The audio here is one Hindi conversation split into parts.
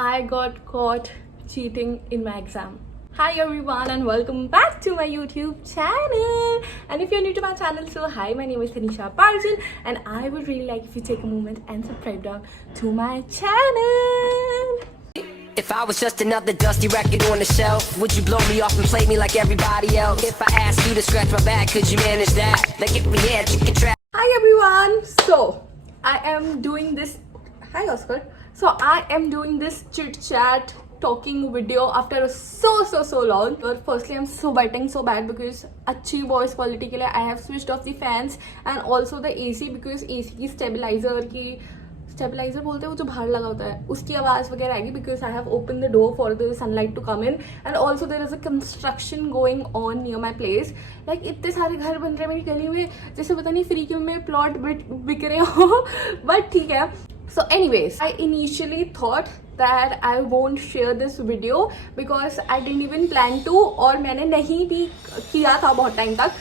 I got caught cheating in my exam. Hi everyone and welcome back to my YouTube channel. And if you're new to my channel, so hi, my name is Tanisha Parjan and I would really like if you take a moment and subscribe down to my channel. If I was just another dusty record on the shelf, would you blow me off and play me like everybody else? If I asked you to scratch my back, could you manage that? Like if we had, you could try. Hi everyone. So I am doing this. Hi Oscar. So I am doing this chit chat talking video after so long. But firstly, I'm sweating so bad because अच्छी voice quality के लिए I have switched off the fans and also the AC because AC की stabilizer बोलते हैं वो जो बाहर लगा होता है उसकी आवाज़ वगैरह आएगी because I have opened the door for the sunlight to come in and also there is a construction going on near my place. Like इतने सारे घर बन रहे हैं मेरी गली में जैसे पता नहीं फ्री में प्लॉट बिक रहे हो बट ठीक है. So anyways, I initially thought that I won't share this video because I didn't even plan to और मैंने नहीं भी किया था बहुत टाइम तक.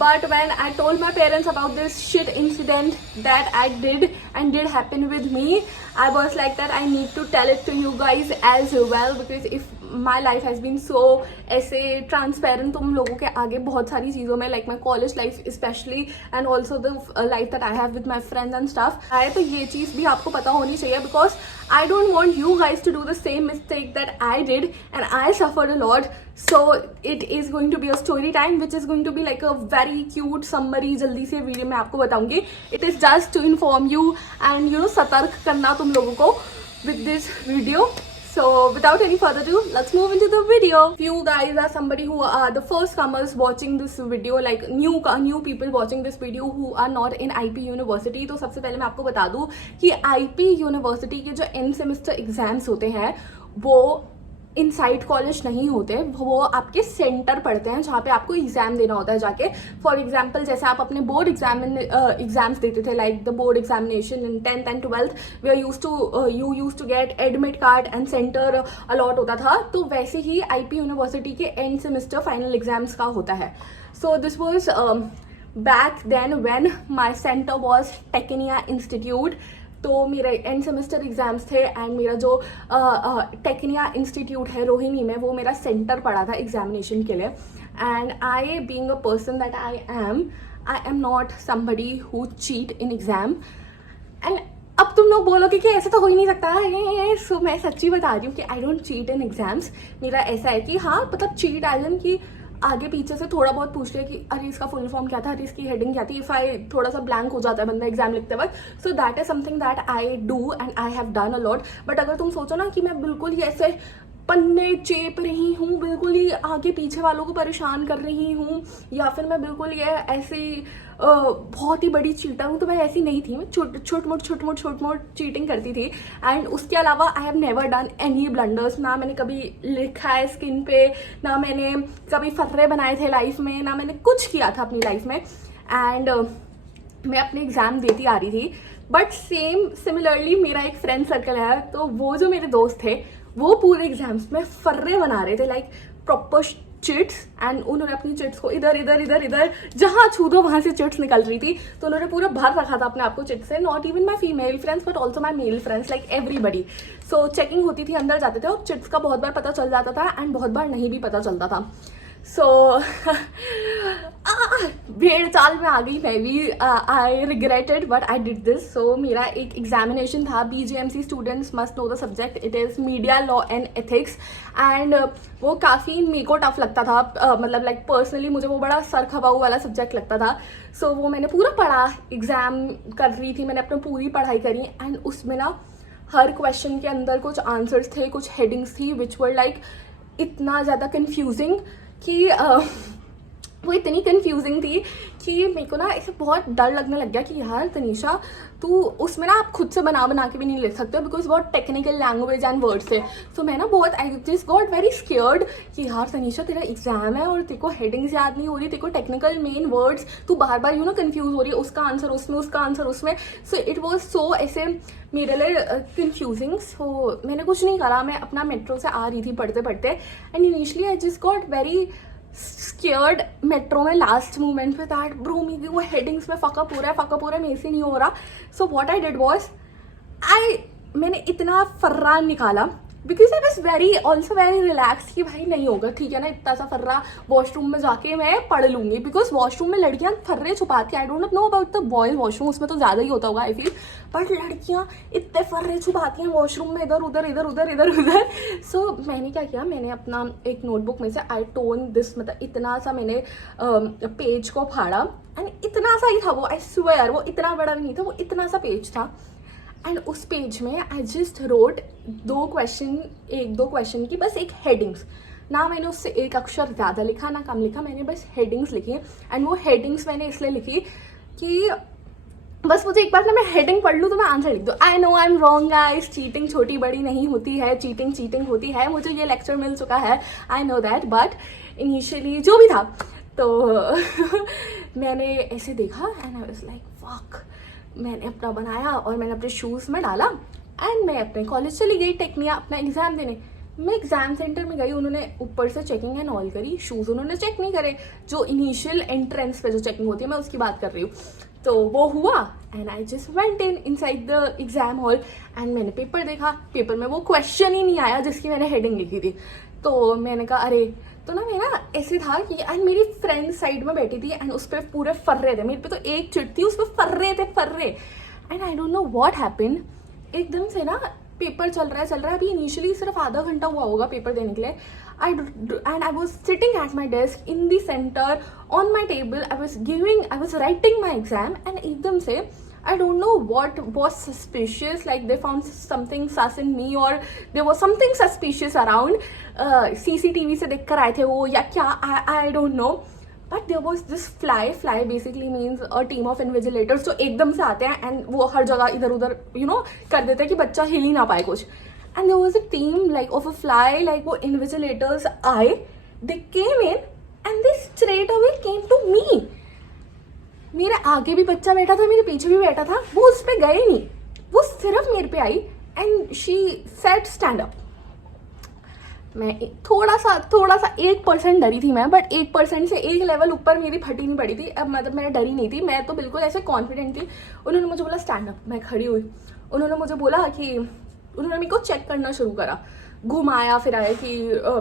But when I told my parents about this shit incident that I did and did happen with me, I was like that I need to tell it to you guys as well because if my life has been so ऐसे transparent तुम लोगों के आगे बहुत सारी चीज़ों में like my college life especially and also the life that I have with my friends and stuff आए तो ये चीज़ भी आपको पता होनी चाहिए because I don't want you guys to do the same mistake that I did and I suffered a lot. So it is going to be a story time which is going to be like a very cute summary. जल्दी से वीडियो में आपको बताऊंगी. It is just to inform you and सतर्क करना तुम लोगों को with this video. So without any further ado, let's move into the video. If you guys are somebody who are the first comers watching this video, like new people watching this video who are not in IP University, तो सबसे पहले मैं आपको बता दूं कि IP University के जो end semester exams होते हैं वो इनसाइड कॉलेज नहीं होते, वो आपके सेंटर पड़ते हैं जहाँ पे आपको एग्जाम देना होता है जाके. फॉर एग्जाम्पल जैसे आप अपने बोर्ड एग्जाम्स देते थे like the board examination in 10th and 12th we you use to get admit card and centre allot होता था, तो वैसे ही IP यूनिवर्सिटी के एंड सेमेस्टर फाइनल एग्जाम्स का होता है. So this was back then when my centre was Tecnia institute. तो मेरे एंड सेमेस्टर एग्जाम्स थे एंड मेरा जो टेक्निया इंस्टीट्यूट है रोहिणी में वो मेरा सेंटर पड़ा था एग्जामिनेशन के लिए. And I being a person that I am not somebody who cheat in exam. And अब तुम लोग बोलोगे कि ऐसा तो हो ही नहीं सकता है. सो मैं सच्ची बता रही हूँ कि I don't cheat in exams. मेरा ऐसा है कि हाँ मतलब चीट एज इन कि आगे पीछे से थोड़ा बहुत पूछ लिया कि अरे इसका फुल फॉर्म क्या था, अरे इसकी हेडिंग क्या थी. इफ आई थोड़ा सा ब्लैंक हो जाता है बंदा एग्जाम लिखते वक्त, so that is something that I do and I have done a lot. But अगर तुम सोचो ना कि मैं बिल्कुल ही ऐसे पन्ने चेप रही हूँ, बिल्कुल ही आगे पीछे वालों को परेशान कर रही हूँ या फिर मैं बिल्कुल ये ऐसी बहुत ही बड़ी चीटर हूँ, तो मैं ऐसी नहीं थी. मैं छोट मोट चीटिंग करती थी. एंड उसके अलावा I have never done any blunders. ना मैंने कभी लिखा है स्किन पे, ना मैंने कभी फर्रे बनाए थे लाइफ में, ना मैंने कुछ किया था अपनी लाइफ में. एंड मैं अपने एग्जाम देती आ रही थी. बट सिमिलरली मेरा एक फ्रेंड सर्कल है, तो वो जो मेरे दोस्त थे वो पूरे एग्जाम्स में फर्रे बना रहे थे लाइक प्रॉपर चिट्स. एंड उन्होंने अपनी चिट्स को इधर जहां छू दो वहां से चिट्स निकल रही थी, तो उन्होंने पूरा भर रखा था अपने आप को चिट्स से. Not even my female friends but also my male friends like everybody. So checking होती थी, अंदर जाते थे और चिट्स का बहुत बार पता चल जाता था एंड बहुत बार नहीं भी पता चलता था. सो भेड़ चाल में आ गई मैं भी. I regretted but I did this. So मेरा एक एग्जामिनेशन था. BGMC students must know the subject. It is media law and ethics. And वो काफ़ी मेरे को टफ लगता था. मतलब लाइक पर्सनली मुझे वो बड़ा सर खपाऊ वाला सब्जेक्ट लगता था. सो वो मैंने पूरा पढ़ा, एग्जाम कर रही थी, मैंने अपनी पूरी पढ़ाई करी. एंड उसमें ना हर क्वेश्चन के अंदर कुछ आंसर्स थे, कुछ हेडिंग्स थी विच वर लाइक इतना ज़्यादा कन्फ्यूजिंग कि वो इतनी कंफ्यूजिंग थी कि मेरे को ना ऐसे बहुत डर लगने लग गया कि यार तनीषा तू उसमें ना आप खुद से बना के भी नहीं लिख सकते बिकॉज बहुत टेक्निकल लैंग्वेज एंड वर्ड्स है. सो मैं ना बहुत I just got very scared कि यार तनीषा तेरा एग्जाम है और तेरे को हेडिंग्स याद नहीं हो रही, तेरे को टेक्निकल मेन वर्ड्स तू बार बार कंफ्यूज हो रही है, उसका आंसर उसमें उसका आंसर उसमें. सो इट वॉज सो ऐसे मेरे लिए कंफ्यूजिंग. सो मैंने कुछ नहीं करा, मैं अपना मेट्रो से आ रही थी पढ़ते पढ़ते and initially I just got very scared metro में लास्ट मोमेंट पे दैट ब्रो मेरी वो हेडिंग्स में फका पूरा मेरे से नहीं हो रहा. So what I did was मैंने इतना फर्रा निकाला because I was very also very relax कि भाई नहीं होगा, ठीक है ना, इतना सा फर्रा वॉशरूम में जाके मैं पढ़ लूंगी, बिकॉज वॉशरूम में लड़कियां फर्रे छुपाती हैं। आई don't know about the boys washroom, उसमें तो ज़्यादा ही होता होगा आई फील, बट लड़कियां इतने फर्रे छुपाती हैं वॉशरूम में, इधर उधर इधर उधर इधर उधर। सो मैंने क्या किया, मैंने अपना एक नोटबुक में से आई टोन दिस, मतलब इतना सा मैंने पेज को फाड़ा, एंड इतना सा ही था वो, आई स्वेयर वो इतना बड़ा नहीं था, वो इतना सा पेज था। एंड उस पेज में आई जस्ट रोट एक दो क्वेश्चन की बस एक हेडिंग्स, ना मैंने उससे एक अक्षर ज़्यादा लिखा ना कम लिखा, मैंने बस हेडिंग्स लिखी। एंड वो हेडिंग्स मैंने इसलिए लिखी कि बस मुझे एक बार ना मैं हेडिंग पढ़ लूँ तो मैं आंसर लिख दूँ। I know I am wrong guys, cheating छोटी बड़ी नहीं होती है, चीटिंग होती है, मुझे ये लेक्चर मिल चुका है, I know that, but initially जो भी था तो मैंने ऐसे देखा and I was like fuck. मैंने अपना बनाया और मैंने अपने शूज़ में डाला एंड मैं अपने कॉलेज चली गई टेक्निया अपना एग्जाम देने। मैं एग्जाम सेंटर में गई, उन्होंने ऊपर से चेकिंग एंड ऑल करी, शूज़ उन्होंने चेक नहीं करे, जो इनिशियल एंट्रेंस पे जो चेकिंग होती है मैं उसकी बात कर रही हूँ। तो वो हुआ and I just went inside the exam hall and मैंने पेपर देखा। पेपर में वो क्वेश्चन ही नहीं आया जिसकी मैंने हेडिंग लिखी थी। तो मैंने कहा अरे, तो ना मैं ना ऐसे था कि एंड मेरी फ्रेंड साइड में बैठी थी एंड उस पर पूरे फर्रे थे, मेरे पे तो एक चिट थी, उस पर फर्रे थे फर्रे। And I don't know what happened, एकदम से ना पेपर चल रहा है, अभी इनिशियली सिर्फ आधा घंटा हुआ होगा पेपर देने के लिए। I was sitting at my desk in the centre on my table, I was writing my exam and एकदम से I don't know what was suspicious, like they found something sus in me or there was something suspicious around. CCTV से देख कर आए थे वो या क्या, I don't know. But there was this fly basically means a team of invigilators जो एकदम से आते हैं and वो हर जगह इधर उधर कर देते हैं कि बच्चा हिल ही ना पाए कुछ. And there was a team like of a fly, like वो invigilators आए, they came in and they straight away came to me. मेरे आगे भी बच्चा बैठा था, मेरे पीछे भी बैठा था, वो उस पर गए नहीं, वो सिर्फ मेरे पे आई and she said stand up. मैं थोड़ा सा 1% डरी थी मैं, बट 1% से एक लेवल ऊपर मेरी फटी नहीं पड़ी थी। अब मतलब मैं डरी नहीं थी, मैं तो बिल्कुल ऐसे कॉन्फिडेंट थी। उन्होंने मुझे बोला स्टैंड अप, मैं खड़ी हुई। उन्होंने मुझे बोला कि उन्होंने मेरे को चेक करना शुरू करा, घुमाया फिराया कि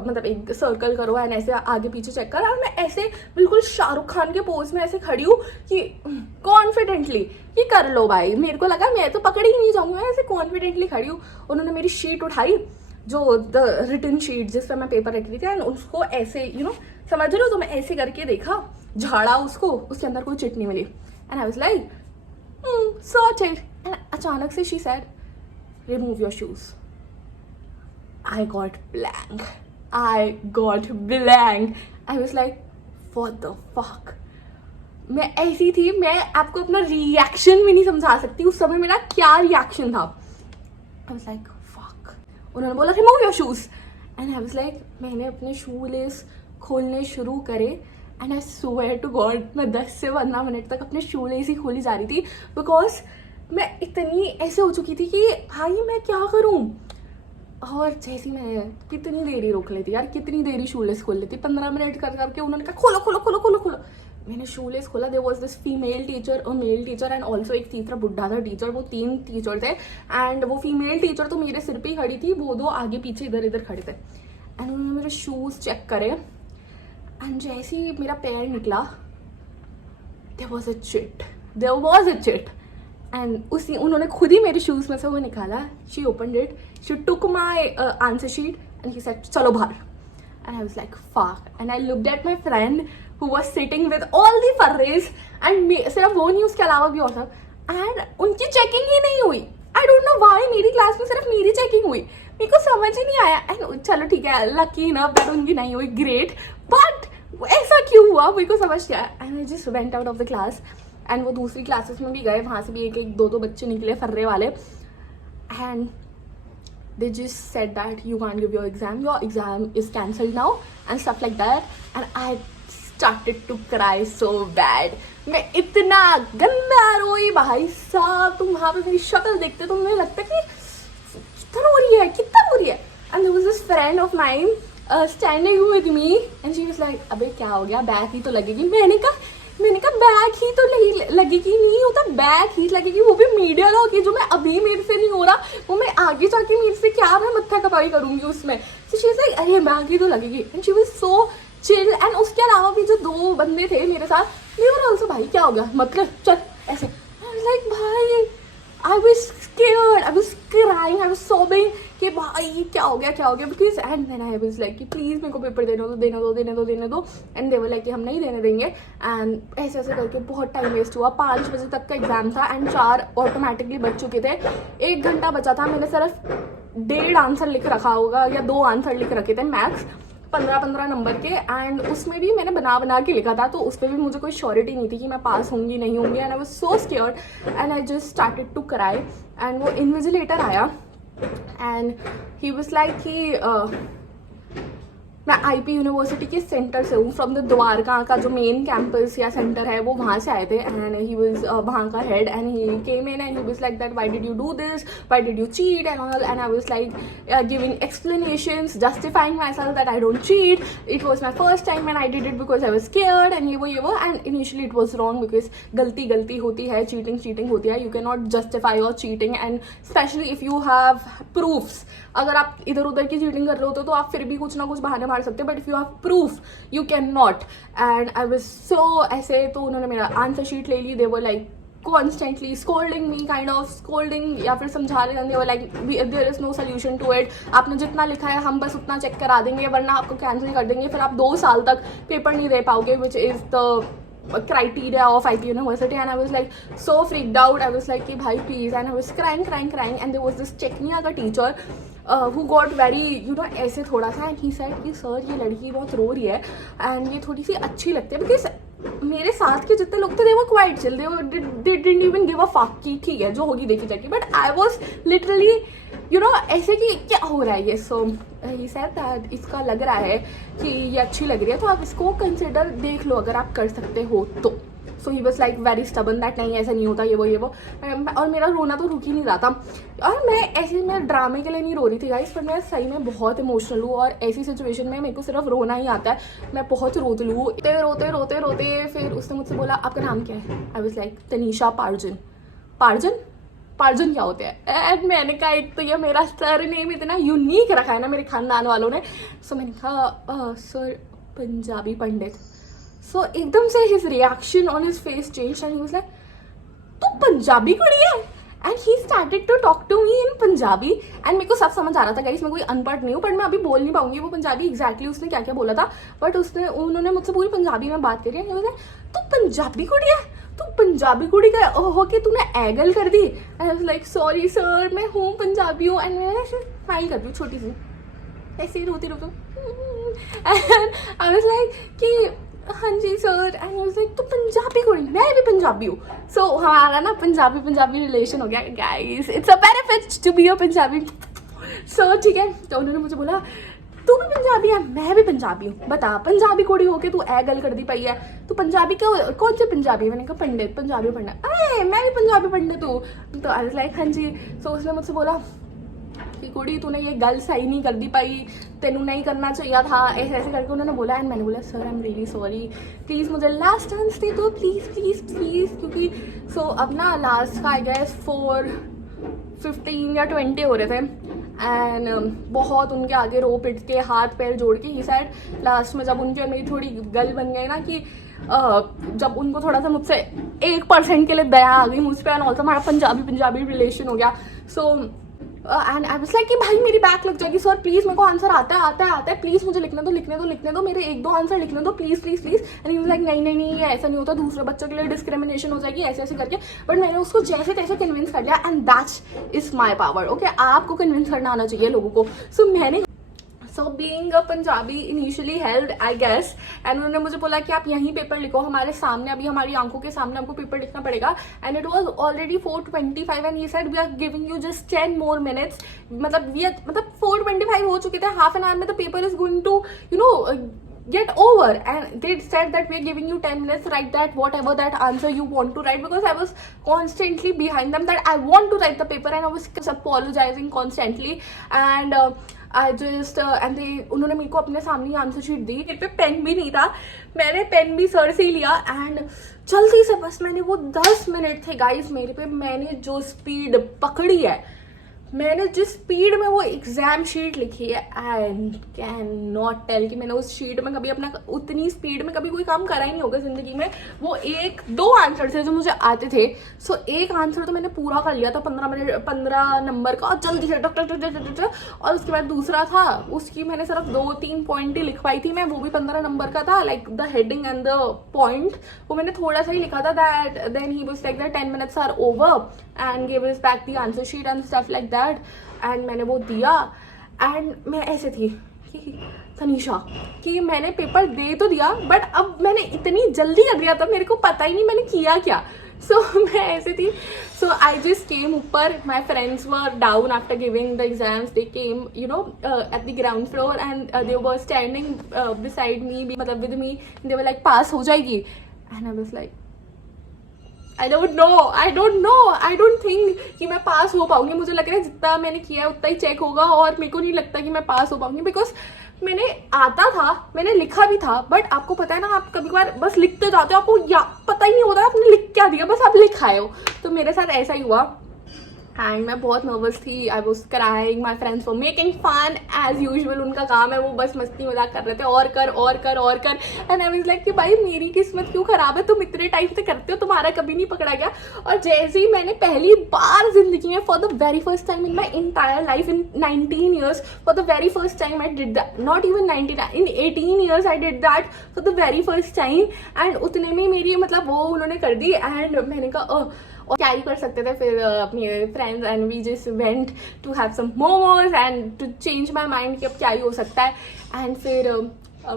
मतलब एक सर्कल करो एंड ऐसे आगे पीछे चेक करा। और मैं ऐसे बिल्कुल शाहरुख खान के पोज में ऐसे खड़ी हूँ कि कॉन्फिडेंटली ये कर लो भाई। मेरे को लगा मैं तो पकड़ ही नहीं जाऊंगी, मैं ऐसे कॉन्फिडेंटली खड़ी हूँ। उन्होंने मेरी शीट उठाई, जो द रिटन शीट जिस पर मैं पेपर रख रही थी, एंड उसको ऐसे समझ रहे हो, तो मैं ऐसे करके देखा, झाड़ा उसको, उसके अंदर कोई चिट नहीं मिली। And I was like sorted. And अचानक से she said remove your shoes. I got blank. I was like, what the fuck? मैं ऐसी थी, मैं आपको अपना रिएक्शन भी नहीं समझा सकती उस समय मेरा क्या रिएक्शन था। I was like, fuck. उन्होंने बोला remove your shoes. And I was like, मैंने अपने शू लेस खोलने शुरू करे and I swear to God, मैं 10 से 15 मिनट तक अपने शू लेस ही खोली जा रही थी, बिकॉज मैं इतनी ऐसे हो चुकी थी कि भाई मैं क्या करूँ। और जैसी मैं कितनी देरी रोक लेती यार, कितनी देरी शूलेस खोल लेती, 15 मिनट कर करके उन्होंने कहा खोलो खोलो खोलो खोलो खोलो। मैंने शूलेस खोला, there was this female teacher और मेल टीचर एंड ऑल्सो एक तीसरा बुढ़ा था टीचर, वो 3 टीचर थे। एंड वो फीमेल टीचर तो मेरे सिर पे ही खड़ी थी, वो 2 आगे पीछे इधर इधर खड़े थे। एंड उन्होंने मेरे शूज़ चेक करे एंड जैसे ही मेरा पैर निकला, there was a chit. And उन्होंने खुद ही मेरे शूज़ में से वो निकाला, she opened it, she took my answer sheet and he said चलो बाहर। And I was like fuck. And I looked at my friend who was sitting with all the फर्रेज एंड सिर्फ वो नहीं, उसके अलावा भी और सब, एंड उनकी चेकिंग ही नहीं हुई। आई डोंट नो व्हाई मेरी क्लास में सिर्फ मेरी चेकिंग हुई, मेरे को समझ ही नहीं आया। एंड चलो ठीक है, लकी इनफ दैट उनकी नहीं हुई, ग्रेट, बट ऐसा क्यों हुआ मेरे को समझ नहीं आया। And I just went out of the class and वो दूसरी क्लासेस में भी गए, वहाँ से भी एक दो बच्चे निकले फर्रे वाले, and they just said that you can't give your exam is cancelled now and stuff like that. And I started to cry so bad. मैं इतना गंदा रोई भाई साहब, तुम वहाँ पे मेरी शक्ल देखते तो मुझे लगता कि कितना रो रही है। And there was this friend of mine standing with me and she was like, अबे क्या हो गया, बैक ही तो लगेगी। मैंने कहा मैंने कहा बैक ही तो लगेगी, नहीं होता बैक ही लगेगी, वो भी मीडिया लॉ की, जो मैं अभी मेरे से नहीं हो रहा, वो मैं आगे जाके मेरे से क्या मैं मत्था कपाई करूंगी उसमें। तो शी वाज लाइक अरे बैक ही तो लगेगी, and she was so chill. And उसके अलावा भी जो 2 बंदे थे मेरे साथ, दे वर आल्सो भाई क्या हो गया मतलब चल ऐसे। लाइक भाई I was scared, I was crying, I was sobbing कि भाई क्या हो गया because and then I was like कि प्लीज़ मेरे को पेपर देने दो and they were like कि हम नहीं देने देंगे। and ऐसे करके बहुत टाइम वेस्ट हुआ। 5 बजे तक का एग्जाम था एंड 4 ऑटोमेटिकली बच चुके थे। 1 घंटा बचा था, मैंने सिर्फ 1.5 आंसर लिख रखा होगा या 2 आंसर लिख रखे थे मैक्स 15 नंबर के। एंड उसमें भी मैंने बना के लिखा था, तो उस पर भी मुझे कोई श्योरिटी नहीं थी कि मैं पास होंगी नहीं होंगी। And I was so scared and I just started to cry. And वो इन्विजिलेटर आया एंड ही वाज लाइक कि मैं आईपी यूनिवर्सिटी के सेंटर से हूँ, फ्रॉम द द्वारका का जो मेन कैंपस या सेंटर है वो वहाँ से आए थे। एंड ही वाज वहाँ का head and he came in and he was like that why did you do this, why did you cheat and all. And I was like giving explanations, justifying my self that I don't cheat, it was my first time and I did it because I was scared and ये वो। And initially it was wrong because गलती होती है, चीटिंग होती है, you can not justify your cheating and specially if you have proofs. अगर आप इधर उधर की चीटिंग कर रहे होते तो आप फिर भी कुछ ना कुछ बहाने मार सकते हो, but if you have proof you can not. And I was so ऐसे, तो उन्होंने मेरा आंसर शीट ले ली। They were like constantly scolding me, kind of scolding या फिर समझा रहे थे। Like there is no solution to it, आपने जितना लिखा है हम बस उतना चेक करा देंगे वरना आपको कैंसिल कर देंगे, फिर आप 2 साल तक पेपर नहीं दे पाओगे, which is the criteria of IP University. And I was like so freaked out. I was like कि भाई please, and I was crying and there was this Chechnya का teacher who got very ऐसे थोड़ा सा, and he said कि sir ये लड़की बहुत रो रही है and ये थोड़ी सी अच्छी लगती है, because मेरे साथ के जितने लोग थे they were quite chill, they didn't even give a fuck कि ठीक है जो होगी देखी जाएगी, but I was literally ऐसे कि क्या हो रहा है ये। सो ही सेड दैट इसका लग रहा है कि ये अच्छी लग रही है तो आप इसको कंसिडर देख लो अगर आप कर सकते हो तो। So he was like very stubborn that नहीं ऐसा नहीं होता, ये वो। और मेरा रोना तो रुक ही नहीं रहा था। और मैं ड्रामे के लिए नहीं रो रही थी गाइस, पर मैं सही में बहुत इमोशनल हूँ और ऐसी सिचुएशन में मेरे को सिर्फ रोना ही आता है। मैं बहुत रोती हूँ, रोते फिर उसने मुझसे बोला आपका नाम क्या है। आई वाज लाइक तनीषा पार्जन क्या होते हैं। एंड मैंने कहा एक तो ये मेरा सर नेम इतना यूनिक रखा है ना मेरे खानदान वालों ने। सो मैंने कहा सर पंजाबी पंडित। सो एकदम से his reaction on his face change and he was like तू पंजाबी कुड़ी है, and he started to talk to me in Punjabi. And मेरे को सब समझ आ रहा था गाइस, मैं कोई अनपढ़ नहीं हूँ, बट मैं अभी बोल नहीं पाऊंगी वो पंजाबी एग्जैक्टली उसने क्या क्या बोला था, बट उन्होंने मुझसे पूरी पंजाबी में बात करी है। तू पंजाबी कुड़ी है, तू पंजाबी कुड़ी का हो के तूने एगल कर दी। I was like sorry sir मैं हूँ पंजाबी हूँ। एंड मैं स्माइल कर दी छोटी सी ऐसे ही रोती एंड आई वाज लाइक कि हाँ जी sir. And I was like तू पंजाबी कुड़ी, मैं भी पंजाबी हूँ। सो हमारा ना पंजाबी रिलेशन हो गया guys, it's a benefit to be a Punjabi. So ठीक है, तो उन्होंने मुझे बोला तू भी पंजाबी है, मैं भी पंजाबी हूँ, बता पंजाबी कुड़ी होके तू ए गल कर दी पई है, तू पंजाबी कौन से पंजाबी। मैंने कहा पंडित, पंजाबी पंडित। अरे मैं भी पंजाबी पंडित हूँ। तो आई वाज लाइक हाँ जी। सो उसने मुझसे बोला कि कुड़ी तूने ये गल सही नहीं कर दी पाई, तेनू नहीं करना चाहिए था, ऐसे करके उन्होंने बोला। एंड मैंने बोला sir I am really sorry, please मुझे लास्ट चांस दे दो प्लीज़। क्योंकि सो अब ना लास्ट का आई गेस 4:15 या 20 हो रहे थे। एंड बहुत उनके आगे रो पिट के हाथ पैर जोड़ के ही साइड लास्ट में जब उनकी और मेरी थोड़ी गल बन गई ना कि जब उनको थोड़ा सा मुझसे 1% के लिए दया आ गई मुझ पर, एंड ऑल्सो हमारा पंजाबी रिलेशन हो गया। So and I was like कि भाई मेरी बैक लग जाएगी सर, प्लीज़ मेरे को आंसर आता है प्लीज़ मुझे लिखने दो मेरे 1-2 आंसर लिखने दो please. And he was like नहीं ये ऐसा नहीं होता, दूसरे बच्चों के लिए डिस्क्रिमिनेशन हो जाएगी ऐसे करके। बट मैंने उसको जैसे तैसे कन्विंस कर लिया and that is my power. Okay, आपको कन्विंस करना आना चाहिए लोगों को। सो मैंने being a Punjabi initially held I guess, and उन्होंने मुझे बोला कि आप यहीं पेपर लिखो हमारे सामने, अभी हमारी आंखों के सामने हमको पेपर लिखना पड़ेगा। And it was already 4:25 and he said we are giving you just 10 more minutes। मतलब 4:25 हो चुके थे, हाफ एन आवर में the paper is going to get over, and they said that we are giving you 10 minutes, write that whatever that answer you want to write, because I was constantly behind them that I want to write the paper and I was apologizing constantly। And I just and उन्होंने मेरे को अपने सामने आंसर शीट दी, मेरे पे पेन भी नहीं था, मैंने पेन भी सर से ही लिया एंड जल्दी से बस मैंने वो 10 मिनट थे गाइस मेरे पे, मैंने जो स्पीड पकड़ी है, मैंने जिस स्पीड में वो एग्जाम शीट लिखी है, आई कैन नॉट टेल कि मैंने उस शीट में कभी अपना उतनी स्पीड में कभी कोई काम करा ही नहीं होगा जिंदगी में। वो 1-2 आंसर थे जो मुझे आते थे, सो एक आंसर तो मैंने पूरा कर लिया था 15 नंबर का जल्दी से टक टक टक टक, और उसके बाद दूसरा था उसकी मैंने सिर्फ 2-3 पॉइंट ही लिखवाई थी मैं, वो भी 15 नंबर का था, like the heading and the point वो मैंने थोड़ा सा ही लिखा था। That then he was like that 10 minutes are over and give us back the answer sheet and stuff like that, and मैंने वो दिया एंड मैं ऐसे थी कि तनीषा कि मैंने पेपर दे तो दिया बट अब मैंने इतनी जल्दी कर दिया था मेरे को पता ही नहीं मैंने किया क्या। सो मैं ऐसे थी, सो आई जस्ट केम ऊपर, my friends were down after giving the exams, they came you know at the ground floor and they were standing beside me, मतलब with me, they were like pass हो जाएगी and I was like I don't think कि मैं पास हो पाऊंगी, मुझे लग रहा है जितना मैंने किया है उतना ही चेक होगा और मेरे को नहीं लगता कि मैं पास हो पाऊंगी, बिकॉज मैंने आता था, मैंने लिखा भी था, बट आपको पता है ना आप कभी बार बस लिखते जाते हो, आपको या पता ही नहीं होता आपने लिख क्या दिया, बस आप लिख आए हो। तो मेरे साथ ऐसा ही हुआ एंड मैं बहुत नर्वस थी, I was crying, my friends for making fun as usual, उनका काम है वो बस मस्ती मजाक कर रहे थे और कर एंड आई वाज लाइक कि भाई मेरी किस्मत क्यों खराब है, तुम इतने टाइम से करते हो तुम्हारा कभी नहीं पकड़ा गया। और जैसे ही मैंने पहली बार जिंदगी में for the very first time in my entire life in 19 years for the very first time I did that, not even 19, in 18 years I did that for the very first time and उतने में मेरी मतलब वो उन्होंने कर दी एंड मैंने कहा और क्या ही कर सकते थे फिर मेरे friends and we just went to have some momos and to change my mind कि अब क्या ही हो सकता है। एंड फिर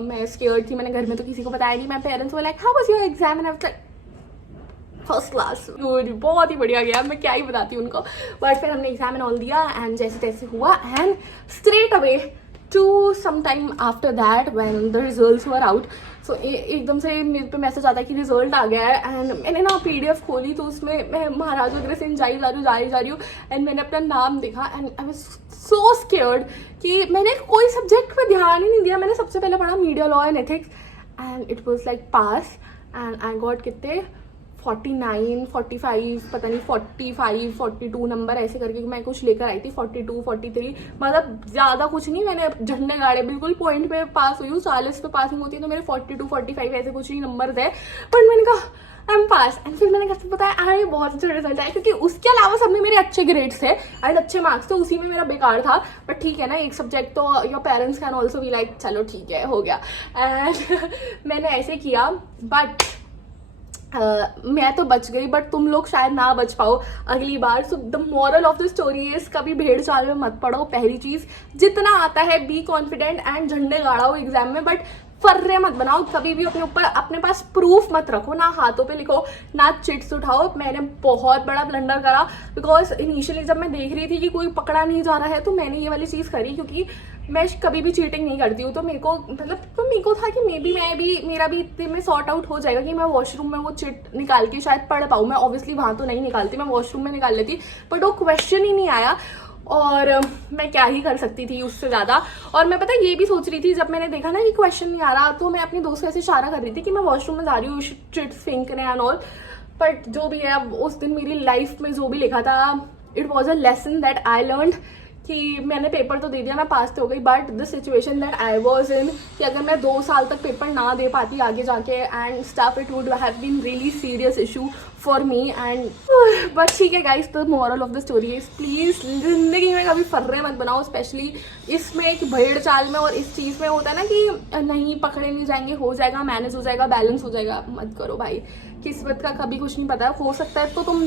मैं स्केयर्ड थी, मैंने घर में तो किसी को बताया नहीं, my parents were like how was your exam and I was like first class, बहुत ही बढ़िया गया, मैं क्या ही बताती हूँ उनको। बट फिर हमने एग्जाम एंड ऑल दिया एंड जैसे तैसे हुआ and straight away to some time after that when the results were out, so एकदम से मेरे पे मैसेज आता है कि रिजल्ट आ गया है एंड मैंने ना PDF खोली तो उसमें मैं महाराजा अग्रसेन जा रही हूँ एंड मैंने अपना नाम देखा and I was so scared कि मैंने कोई सब्जेक्ट पे ध्यान ही नहीं दिया। मैंने सबसे पहले पढ़ा media law and ethics and it was like pass and I got कितने 49, 45 पता नहीं 45, 42 नंबर ऐसे करके मैं कुछ लेकर आई थी, 42, 43, मतलब ज़्यादा कुछ नहीं, मैंने झंडे गाड़े बिल्कुल पॉइंट पे पास हुई हूँ, 40 पे पासिंग होती है तो मेरे 42, 45 ऐसे कुछ ही नंबर थे, बट मैंने कहा आई एम पास एंड फिर मैंने कैसे बताया अरे बहुत अच्छा रिजल्ट आया क्योंकि उसके अलावा सब में मेरे अच्छे ग्रेड्स थे एंड अच्छे मार्क्स थे, उसी में मेरा बेकार था, बट ठीक है ना एक सब्जेक्ट तो your parents can also be like चलो ठीक है हो गया एंड मैंने ऐसे किया बट मैं तो बच गई बट तुम लोग शायद ना बच पाओ अगली बार। So the moral of the story is कभी भेड़ चाल में मत पड़ो, पहली चीज जितना आता है बी कॉन्फिडेंट एंड झंडे गाड़ाओ एग्जाम में, बट फर्रे मत बनाओ, कभी भी अपने ऊपर अपने पास प्रूफ मत रखो, ना हाथों पे लिखो ना चिट्स उठाओ। मैंने बहुत बड़ा ब्लंडर करा बिकॉज इनिशियली जब मैं देख रही थी कि कोई पकड़ा नहीं जा रहा है तो मैंने ये वाली चीज़ करी क्योंकि मैं कभी भी चीटिंग नहीं करती हूँ, तो मेरे को मतलब तो मेरे को था कि मेरा भी इतने में सॉर्ट आउट हो जाएगा कि मैं वॉशरूम में वो चिट निकाल के शायद पढ़ पाऊँ। मैं ऑब्वियसली वहाँ तो नहीं निकालती, मैं वॉशरूम में निकाल लेती, बट वो क्वेश्चन ही नहीं आया और मैं क्या ही कर सकती थी उससे ज़्यादा। और मैं पता ये भी सोच रही थी जब मैंने देखा ना कि क्वेश्चन नहीं आ रहा तो मैं अपनी दोस्त को ऐसे इशारा कर रही थी कि मैं वॉशरूम में जा रही हूँ चिट्स फेंकने एंड ऑल, बट जो भी है अब उस दिन मेरी लाइफ में जो भी लिखा था it was a lesson that I learned कि मैंने पेपर तो दे दिया, मैं पास तो हो गई, but the situation that I was in कि अगर मैं 2 साल तक पेपर ना दे पाती आगे जाके and stuff it would have been really serious issue for me and but ठीक है guys, the moral of the story is please जिंदगी में कभी फर्रे मत बनाओ, स्पेशली इसमें एक भेड़ चाल में और इस चीज़ में होता है ना कि नहीं पकड़े नहीं जाएंगे, हो जाएगा, मैनेज हो जाएगा, बैलेंस हो जाएगा, मत करो भाई। किस्मत का कभी कुछ नहीं पता, हो सकता है तो तुम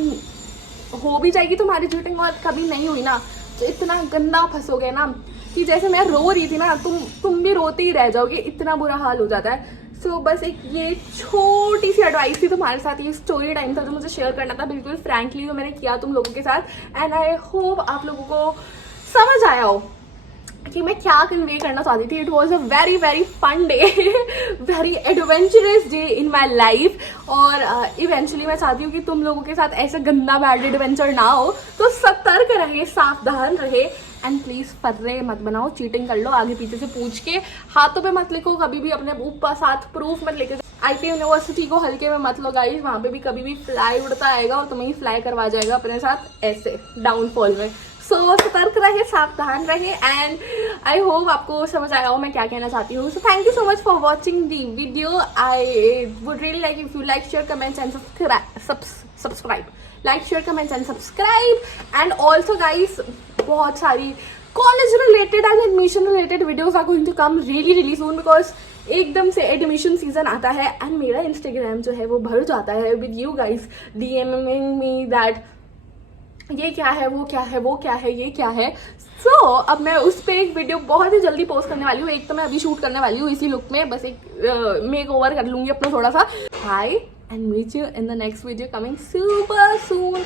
हो भी जाएगी तुम्हारी चीटिंग और कभी नहीं हुई ना तो इतना गंदा फंसोगे ना कि जैसे मैं रो रही थी ना तुम भी रोते ही रह जाओगे, इतना बुरा हाल हो जाता है। सो बस एक ये छोटी सी एडवाइस थी तुम्हारे साथ, ये स्टोरी टाइम था जो मुझे शेयर करना था बिल्कुल फ्रैंकली जो मैंने किया तुम लोगों के साथ एंड आई होप आप लोगों को समझ आया हो कि मैं क्या कन्वे करना चाहती थी। It was a very very fun day, very adventurous day in my life और इवेंचुअली मैं चाहती हूँ कि तुम लोगों के साथ ऐसा गंदा बैड एडवेंचर ना हो, तो सतर्क रहे, सावधान रहे एंड प्लीज फर्रे मत बनाओ, चीटिंग कर लो आगे पीछे से पूछ के, हाथों पे मत लिखो कभी भी, अपने ऊपर साथ प्रूफ मत लेके। आईटी यूनिवर्सिटी को हल्के में मत लो गाइस, वहां पे भी कभी भी फ्लाई उड़ता आएगा और तुम्हें ही फ्लाई करवा जाएगा अपने साथ ऐसे डाउनफॉल में। सो सतर्क रहे, सावधान रहे, एंड आई होप आपको समझ आया हो मैं क्या कहना चाहती हूँ। So thank you so much for watching the video. I would really like if you like, share, comments and subscribe, like, share, comments and subscribe. And also guys बहुत सारी college related and admission related videos are going to come really soon, because एकदम से एडमिशन सीजन आता है एंड मेरा इंस्टाग्राम जो है वो भर जाता है with you guys DMing me that ये क्या है, वो क्या है, वो क्या है, ये क्या है। सो अब मैं उस पर एक वीडियो बहुत ही जल्दी पोस्ट करने वाली हूँ। एक तो मैं अभी शूट करने वाली हूँ इसी लुक में, बस एक मेक ओवर कर लूंगी अपना थोड़ा सा। Hi and meet you in the next video coming super soon.